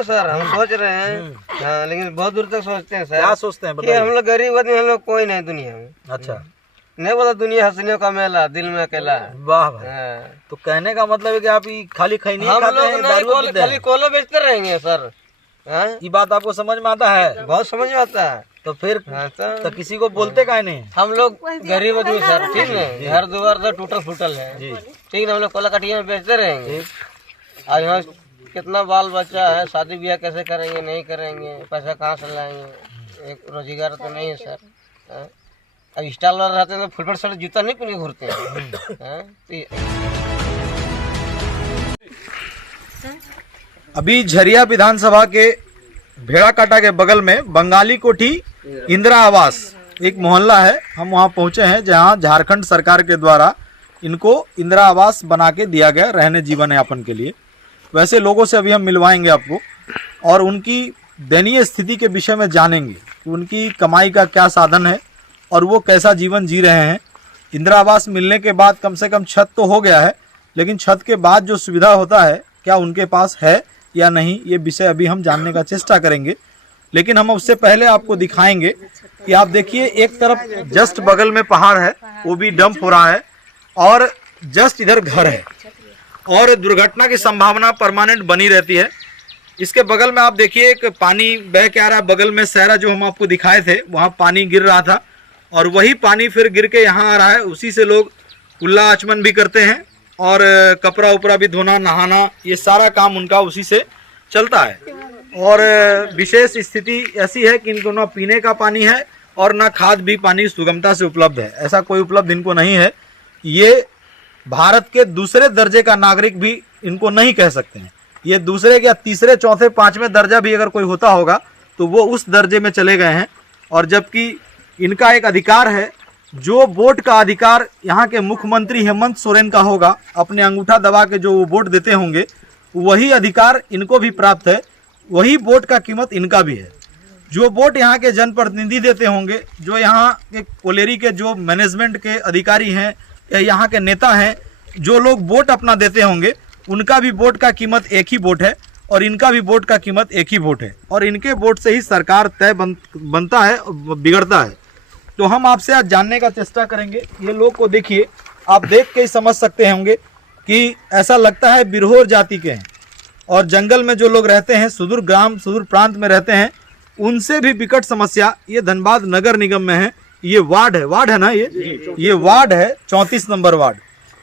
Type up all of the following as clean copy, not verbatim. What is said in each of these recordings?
ना सर, हम सोच रहे हैं। हाँ, लेकिन बहुत दूर तक सोचते हैं सर। क्या सोचते हैं कि हम लोग गरीब आदमी, हम लोग कोई नहीं दुनिया में। अच्छा, नहीं बोला दुनिया हंसने का मेला, दिल में अकेला। वाह भाई। हाँ। तो कहने का मतलब है कि आप ये खाली खैनी हम खाते लोग हैं, दारू नहीं पीते खाली हैं? कोला बेचते रहेंगे सर। हाँ? ये बात आपको समझ में आता है? बहुत समझ में आता है। तो फिर हाँ, तो किसी को बोलते काहे नहीं? हम लोग गरीब आदमी सर, ठीक है, घर द्वार तो टूटल फूटल है जी। ठीक है, हम लोग कोला कटिया में बेचते रहेंगे। आज यहाँ कितना बाल बच्चा है, शादी ब्याह कैसे करेंगे, नहीं करेंगे, पैसा कहाँ से लाएंगे, एक रोजगार तो नहीं है सर। हाँ? अब स्टाइल वाले रहते हैं तो फुटफट शर्ट जूता नहीं पहन के घूरते हैं। हाँ? अभी झरिया विधानसभा के भेड़ाकाटा के बगल में बंगाली कोठी इंदिरा आवास एक मोहल्ला है, हम वहां पहुंचे हैं जहां झारखंड सरकार के द्वारा इनको इंदिरा आवास बना के दिया गया रहने जीवन यापन के लिए। वैसे लोगों से अभी हम मिलवाएंगे आपको और उनकी दयनीय स्थिति के विषय में जानेंगे कि उनकी कमाई का क्या साधन है और वो कैसा जीवन जी रहे हैं। इंदिरा आवास मिलने के बाद कम से कम छत तो हो गया है, लेकिन छत के बाद जो सुविधा होता है क्या उनके पास है या नहीं, ये विषय अभी हम जानने का चेष्टा करेंगे। लेकिन हम उससे पहले आपको दिखाएंगे कि आप देखिए एक तरफ जस्ट बगल में पहाड़ है, वो भी डंप हो रहा है और जस्ट इधर घर है और दुर्घटना की संभावना परमानेंट बनी रहती है। इसके बगल में आप देखिए एक पानी बह के आ रहा है, बगल में सहरा जो हम आपको दिखाए थे वहाँ पानी गिर रहा था और वही पानी फिर गिर के यहाँ आ रहा है। उसी से लोग कुल्ला आचमन भी करते हैं और कपड़ा उपड़ा भी धोना, नहाना, ये सारा काम उनका उसी से चलता है। और विशेष स्थिति ऐसी है कि इनको ना पीने का पानी है और ना खाद भी पानी सुगमता से उपलब्ध है। ऐसा कोई उपलब्ध इनको नहीं है। ये भारत के दूसरे दर्जे का नागरिक भी इनको नहीं कह सकते हैं। ये दूसरे या तीसरे, चौथे, पांचवें दर्जा भी अगर कोई होता होगा तो वो उस दर्जे में चले गए हैं। और जबकि इनका एक अधिकार है, जो वोट का अधिकार यहाँ के मुख्यमंत्री हेमंत सोरेन का होगा, अपने अंगूठा दबा के जो वो वोट देते होंगे वही अधिकार इनको भी प्राप्त है, वही वोट का कीमत इनका भी है। जो वोट यहाँ के जनप्रतिनिधि देते होंगे, जो यहाँ के कोलेरी के जो मैनेजमेंट के अधिकारी हैं या यहाँ के नेता हैं, जो लोग वोट अपना देते होंगे उनका भी वोट का कीमत एक ही वोट है और इनका भी वोट का कीमत एक ही वोट है और इनके वोट से ही सरकार तय बनता है, बिगड़ता है। तो हम आपसे आज जानने का चेष्टा करेंगे। ये लोग को देखिए, आप देख के ही समझ सकते होंगे कि ऐसा लगता है बिरहोर जाति के हैं और जंगल में जो लोग रहते हैं, सुदूर ग्राम, सुदूर प्रांत में रहते हैं, उनसे भी विकट समस्या ये धनबाद नगर निगम में है। ये वार्ड है ना, ये वार्ड है 34 नंबर वार्ड।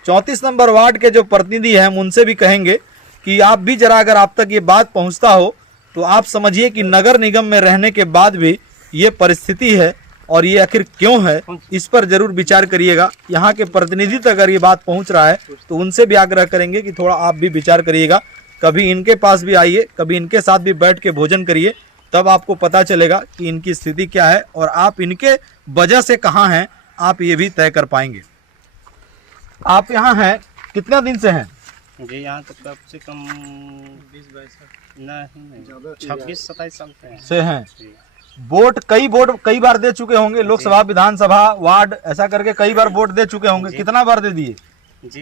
34 नंबर वार्ड के जो प्रतिनिधि हैं हम उनसे भी कहेंगे कि आप भी जरा अगर आप तक ये बात पहुंचता हो तो आप समझिए कि नगर निगम में रहने के बाद भी ये परिस्थिति है और ये आखिर क्यों है, इस पर जरूर विचार करिएगा। यहाँ के प्रतिनिधि तक अगर ये बात पहुँच रहा है तो उनसे भी आग्रह करेंगे कि थोड़ा आप भी विचार करिएगा। कभी इनके पास भी आइए, कभी इनके साथ भी बैठ के भोजन करिए, तब आपको पता चलेगा कि इनकी स्थिति क्या है और आप इनके वजह से कहाँ हैं, आप ये भी तय कर पाएंगे। आप यहाँ हैं कितने दिन से हैं? जी यहाँ तो कम से कम 26-27 साल से हैं। वोट कई बार दे चुके होंगे, लोकसभा, विधानसभा, वार्ड, ऐसा करके कई बार वोट दे चुके होंगे। कितना बार दे दिए? जी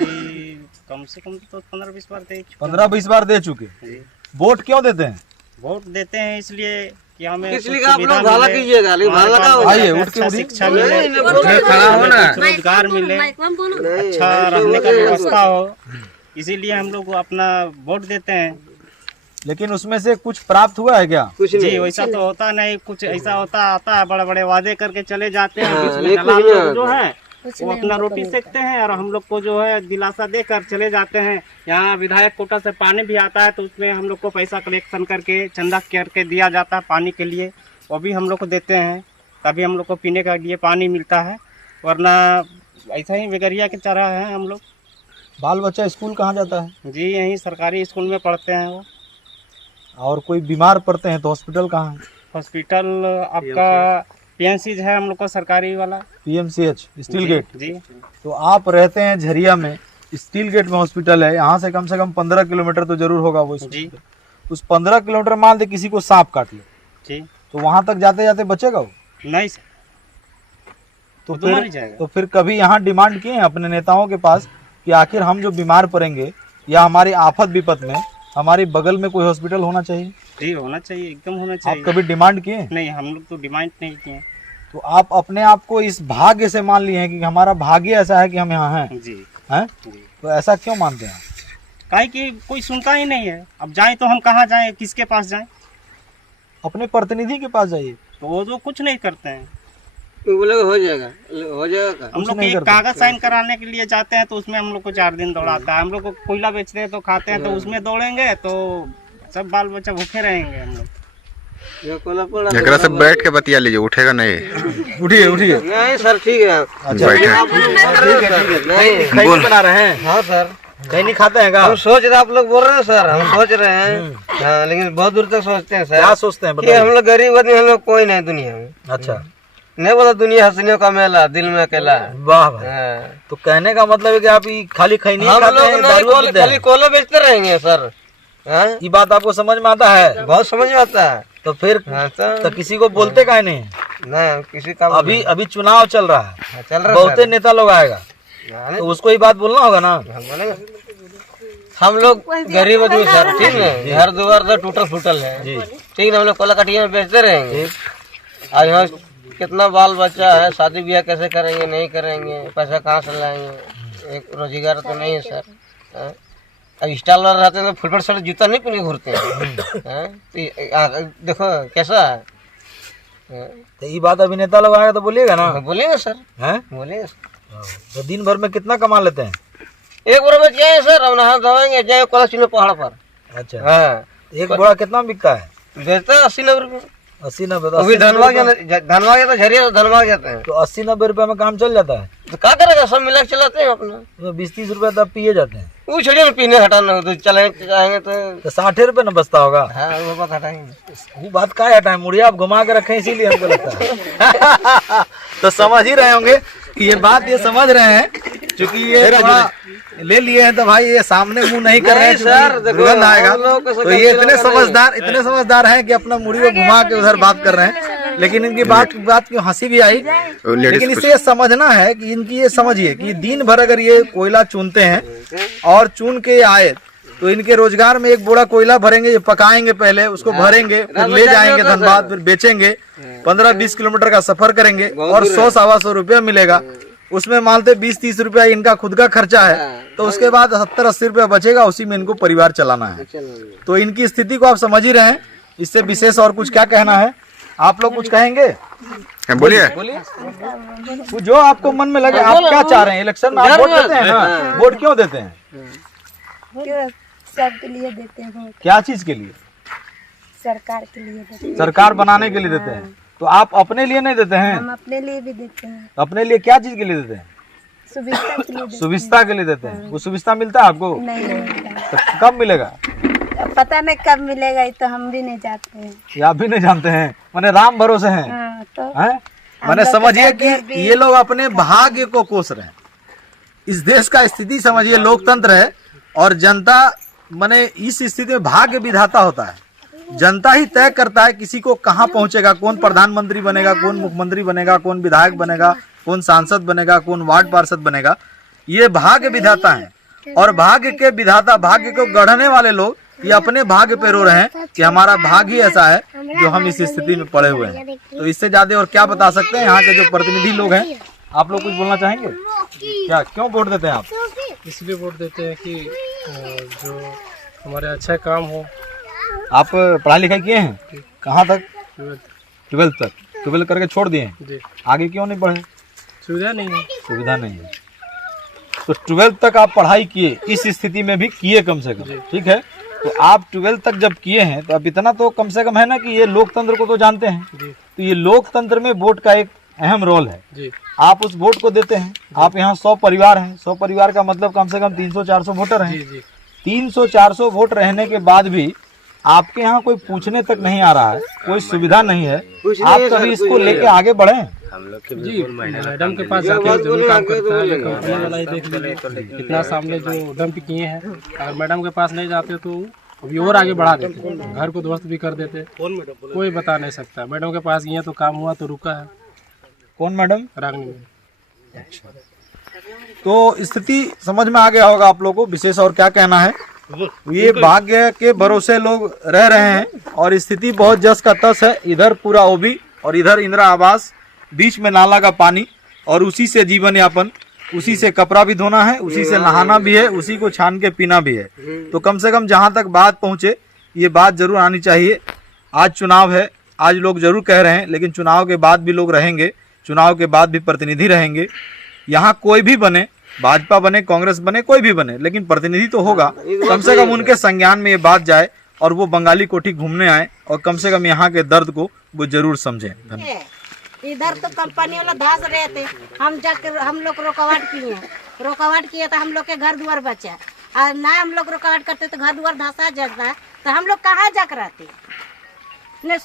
कम से कम तो 15-20 बार दे चुके। 15-20 बार दे चुके। वोट क्यों देते हैं? वोट देते हैं इसलिए कि हमें इसलिए आप लोग भाला कीजिएगा, आइए उठ के शिक्षा मिले, खड़ा हो ना, रोजगार मिले, अच्छा रहने का व्यवस्था हो, इसीलिए हम लोग अपना वोट देते हैं। लेकिन उसमें से कुछ प्राप्त हुआ है क्या? जी वैसा तो होता नहीं, कुछ ऐसा आता है, बड़े बड़े वादे करके चले जाते हैं। बीच में दलाल लोग जो है वो अपना रोटी सेकते हैं और हम लोग को जो है दिलासा देकर चले जाते हैं। यहाँ विधायक कोटा से पानी भी आता है तो उसमें हम लोग को पैसा कलेक्शन करके, चंदा करके दिया जाता है पानी के लिए, वो भी हम लोग को देते हैं। तभी हम लोग को पीने के लिए पानी मिलता है, वरना ऐसा ही बेगरिया की तरह है हम लोग। बाल बच्चा स्कूल कहाँ जाता है? जी यहीं सरकारी स्कूल में पढ़ते हैं वो। और कोई बीमार पड़ते हैं तो हॉस्पिटल कहाँ है? हॉस्पिटल आपका PNC है हम लोग का सरकारी वाला, PMCH स्टील गेट। जी तो आप रहते हैं झरिया में, स्टील गेट में हॉस्पिटल है, यहाँ से कम 15 किलोमीटर तो जरूर होगा वो जी। उस 15 किलोमीटर मान दे किसी को सांप काट ले जी तो वहां तक जाते जाते बचेगा वो? नहीं सर, तो फिर कभी यहाँ डिमांड किए हैं अपने नेताओं के पास कि आखिर हम जो बीमार पड़ेंगे या हमारी आफत विपत में हमारे बगल में कोई हॉस्पिटल होना चाहिए? जी होना चाहिए, एकदम होना आप चाहिए। कभी डिमांड किए? नहीं, हम लोग तो डिमांड नहीं किए। तो आप अपने आप को इस भाग्य से मान लिए हैं कि हमारा भाग्य ऐसा है कि हम यहाँ हैं, जी हैं? जी। तो ऐसा क्यों मानते हैं? काहे कि कोई सुनता ही नहीं है। अब जाए तो हम कहाँ जाएं, किसके पास जाएं? अपने प्रतिनिधि के पास जाइए। तो वो तो कुछ नहीं करते हैं। तो बोले हो जाएगा का? हम लोग नहीं एक करते। कागज साइन कराने के लिए जाते हैं तो उसमें हम लोग को 4 दिन दौड़ाता है। हम लोग को कोयला बेचते हैं तो खाते हैं तो उसमें दौड़ेंगे तो सब बाल बच्चा भूखे रहेंगे हम लोग। ये कोला पड़ा एकरा से बैठ के बतिया लीजिए, उठेगा नहीं। उठिए उठिए। नहीं सर, ठीक है। अच्छा बैठे। नहीं खैनी बना रहे हैं? हाँ सर, खैनी खाते हैं क्या? हम सोच रहे, आप लोग बोल रहे हैं सर, हम सोच रहे हैं। हाँ, लेकिन बहुत दूर तक सोचते हैं क्या सर सोचते हैं कि बताइए? हम लोग गरीब आदमी, हम लोग कोई नहीं दुनिया में। अच्छा, नहीं बोला दुनिया हंसने का मेला, दिल में अकेला है। वाह भाई। हाँ। तो कहने का मतलब है कि आप ये खाली खैनी हम खाते लोग हैं, नहीं दारू पीते खाली हैं? कोला बेचते रहेंगे सर। हाँ? ये बात आपको समझ में आता है? बहुत समझ में आता है। तो फिर हाँ, तो किसी को बोलते काहे नहीं? नहीं किसी का अभी अभी चुनाव चल रहा है, हाँ, चल रहा है बहुते सर। नेता लोग आएगा, हाँ, तो उसको ये बात बोलना होगा ना। हम बोलेंगे। हम लोग गरीब आदमी सर, ठीक है, घर द्वार तो टूटल फूटल है, जी। ठीक है। हम लोग कोला कटिया में बेचते रहेंगे। आज यहाँ कितना बाल बच्चा है, शादी ब्याह कैसे करेंगे, नहीं करेंगे, पैसा कहाँ से लाएंगे, एक रोजगार तो नहीं है सर। हाँ? अब स्टाइल वाले रहते हैं तो फुटबॉल शर्ट जूता नहीं पहन के घूरते हैं। हाँ? तो देखो कैसा है। हाँ? तो ये बात अभी नेता लोग आएगा तो बोलिएगा ना? बोलेंगे सर, हैं? बोलेंगे सर। तो दिन भर में कितना कमा लेते हैं? एक बार में जाए सर, हम नहा धोएंगे, जाए कोला चुने पहाड़ पर। अच्छा, हाँ, एक बोरा कितना बिकता है? बेचते हैं 80-90 रुपये। 80-90। तो अभी 80-90 धनबाद रुपये- धनबाद जाते, झरिया से धनबाद जाते हैं। तो 80-90 रुपए में काम चल जाता है? तो क्या करेगा, सब मिला के चलाते हैं अपना। तो 20-30 रुपए तब पिए जाते हैं, वो छोड़िए ना, पीने हटाना हो तो चलेंगे जाएंगे तो। तो 60 रुपए न बचता होगा। हाँ, वो बात हटाएंगे। वो बात का हटाए, मुड़िया आप घुमा के रखे इसीलिए हमको लगता है। तो समझ ही रहे होंगे कि ये बात ये समझ रहे हैं, क्योंकि ये थोड़ा ले लिए हैं तो भाई ये सामने मुंह नहीं कर रहे हैं सर, देखो, दुर्गंध आएगा। हम लोग को तो ये इतने समझ समझदार हैं कि अपना मुड़ी को घुमा के उधर बात कर रहे हैं। लेकिन इनकी बात क्यों हंसी भी आई, लेकिन इसे ये समझना है कि इनकी ये समझिए कि दिन भर अगर ये कोयला चुनते हैं और चुन के आए तो इनके रोजगार में एक बोरा कोयला भरेंगे, ये पकाएंगे, पहले उसको भरेंगे, फिर ले जाएंगे धनबाद, फिर बेचेंगे, 15-20 किलोमीटर का सफर करेंगे और 100-125 रुपया मिलेगा। उसमें मानते 20-30 रुपया इनका खुद का खर्चा है, तो उसके बाद 70-80 रुपया बचेगा, उसी में इनको परिवार चलाना है। तो इनकी स्थिति को आप समझ ही रहे हैं, इससे विशेष और कुछ क्या कहना है? आप लोग कुछ कहेंगे? बोलिए। वो जो आपको मन में लगे, आप क्या चाह रहे हैं? इलेक्शन में आप वोट देते हैं ना, वोट क्यों देते हैं? सबके लिए देते हैं वोट, क्या चीज के लिए? सरकार के लिए देते हैं। सरकार बनाने के लिए देते हैं। तो आप अपने लिए नहीं देते हैं? हम अपने लिए भी देते हैं, अपने लिए क्या चीज के लिए देते हैं? सुविधा के लिए देते सुविधा के लिए देते हैं। वो सुविधा मिलता है आपको? हैं। नहीं मिलता, तो कब मिलेगा? अब पता नहीं कब मिलेगा, ये तो हम भी नहीं जाते हैं। ये आप भी नहीं जानते हैं? माने राम भरोसे हैं, हाँ, तो हैं? माने लोग समझिए तो कि ये लोग अपने भाग्य को कोस रहे हैं। इस देश का स्थिति समझिए, लोकतंत्र है और जनता माने इस स्थिति में भाग्य विधाता होता है। जनता ही तय करता है किसी को कहाँ पहुंचेगा, कौन प्रधानमंत्री बनेगा, कौन मुख्यमंत्री बनेगा, कौन विधायक बनेगा, कौन सांसद बनेगा, कौन वार्ड पार्षद बनेगा। ये भाग्य विधाता है और भाग्य के विधाता, भाग्य को गढ़ने वाले लोग ये अपने भाग्य पे रो रहे हैं कि हमारा भाग्य ही ऐसा है जो हम इस स्थिति में पड़े हुए हैं। तो इससे ज्यादा और क्या बता सकते हैं? यहाँ के जो प्रतिनिधि लोग हैं, आप लोग कुछ बोलना चाहेंगे क्या? क्यों वोट देते हैं आप? इसलिए वोट देते हैं कि जो हमारे अच्छा काम हो। आप पढ़ाई लिखाई किए हैं? कहाँ तक? 12th तक। 12th करके छोड़ दिए हैं? जी। आगे क्यों नहीं पढ़े? सुविधा नहीं है। सुविधा नहीं है। तो 12th तक आप पढ़ाई किए, इस स्थिति में भी किए कम से कम, ठीक है? तो आप 12th तक जब किए हैं तो अब इतना तो कम से कम है ना कि ये लोकतंत्र को तो जानते हैं। जी। तो ये लोकतंत्र में वोट का एक अहम रोल है। जी। आप उस वोट को देते हैं। आप यहाँ 100 परिवार हैं, 100 परिवार का मतलब कम से कम 300-400 वोटर हैं। जी जी। 300-400 वोट रहने के बाद भी आपके यहाँ कोई पूछने तक नहीं आ रहा है, कोई सुविधा नहीं है। आप कभी इसको लेके आगे बढ़े? जी, मैडम के पास जाके जरूर काम करता है, कंपनी वाला ही देख लीजिए इतना सामने जो डंप किए हैं। अगर मैडम के पास नहीं जाते तो अभी और आगे बढ़ा देते, घर को ध्वस्त भी कर देते। कोई बता नहीं सकता। मैडम के पास गए तो काम हुआ तो रुका है। कौन मैडम? रागनी। तो स्थिति समझ में आ गया होगा आप लोगों को। विशेष और क्या कहना है? ये भाग्य के भरोसे लोग रह रहे हैं और स्थिति बहुत जस का तस है। इधर पूरा ओबी और इधर इंदिरा आवास, बीच में नाला का पानी और उसी से जीवन यापन, उसी से कपड़ा भी धोना है, उसी से नहाना भी है, उसी को छान के पीना भी है। तो कम से कम जहाँ तक बात पहुँचे ये बात जरूर आनी चाहिए। आज चुनाव है, आज लोग जरूर कह रहे हैं, लेकिन चुनाव के बाद भी लोग रहेंगे, चुनाव के बाद भी प्रतिनिधि रहेंगे। यहाँ कोई भी बने, भाजपा बने, कांग्रेस बने, कोई भी बने, लेकिन प्रतिनिधि तो होगा। कम से कम उनके संज्ञान में ये बात जाए और वो बंगाली कोठी घूमने आए और कम से कम यहाँ के दर्द को वो जरूर समझें। धन्यवाद। इधर तो कंपनी वाला धंस रहे थे, हम जाकर हम लोग रुकावट किए तो हम लोग के घर द्वार बचे, और ना हम लोग रुकावट करते तो घर द्वार धंसा जाता है, तो हम लोग कहाँ जाकर रहते। न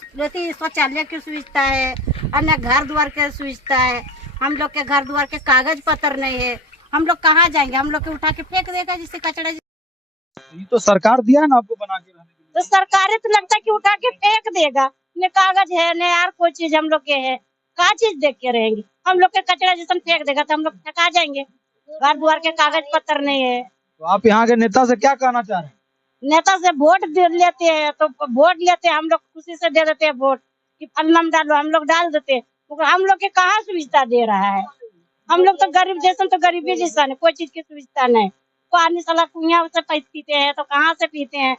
शौचालय की सुविधा है, अन्य घर द्वार की सुविधा है, हम लोग के घर द्वार के कागज पत्र नहीं है, हम लोग कहाँ जाएंगे। हम लोग के उठा के फेंक देगा जिससे कचरा। ये तो सरकार दिया है ना आपको बना के रहने के लिए। तो सरकार तो लगता है कि उठा के फेंक देगा, न कागज है न यार कोई चीज हम लोग के है, क्या चीज देख के रहेंगे। हम लोग के कचरा जैसे फेंक देगा तो हम लोग थका जाएंगे, घर द्वार के कागज पत्र नहीं है। तो आप यहाँ के नेता से क्या कहना चाह रहे हैं? नेता से वोट लेते हैं तो वोट लेते हैं, हम लोग खुशी से दे देते हैं वोट कि फलना में डालो, हम लोग डाल देते हैं। तो हम लोग के कहाँ सुविधा दे रहा है। हम लोग तो गरीब जैसा, तो गरीबी जैसा है, कोई चीज की सुविधा नहीं। पानी साला कुइयां से पीते हैं तो कहाँ से पीते हैं,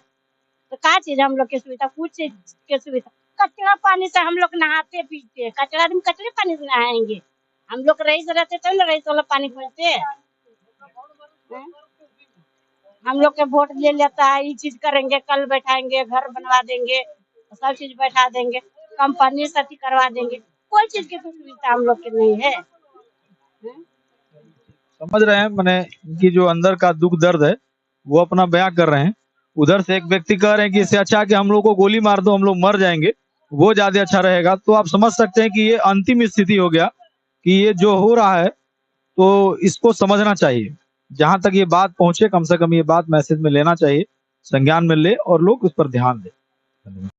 तो क्या चीज हम लोग की सुविधा, कुछ चीज की सुविधा। कचरा पानी से हम लोग नहाते पीते, कचरा दिन कचरे पानी से नहाएंगे। हम लोग रईस रहते तो ना रईस वाला पानी पीते। हम लोग के वोट ले लेता है, ये चीज करेंगे, कल बैठाएंगे, घर बनवा देंगे, सब चीज बैठा देंगे, कंपनी सती करवा देंगे। कोई चीज की सुविधा हम लोग के नहीं है। समझ रहे हैं, मैंने इनकी जो अंदर का दुख दर्द है वो अपना बयां कर रहे हैं। उधर से एक व्यक्ति कह रहे हैं कि इससे अच्छा कि हम लोग को गोली मार दो, हम लोग मर जाएंगे, वो ज्यादा अच्छा रहेगा। तो आप समझ सकते हैं कि ये अंतिम स्थिति हो गया कि ये जो हो रहा है तो इसको समझना चाहिए। जहां तक ये बात पहुंचे, कम से कम ये बात मैसेज में लेना चाहिए, संज्ञान में ले और लोग उस पर ध्यान दें।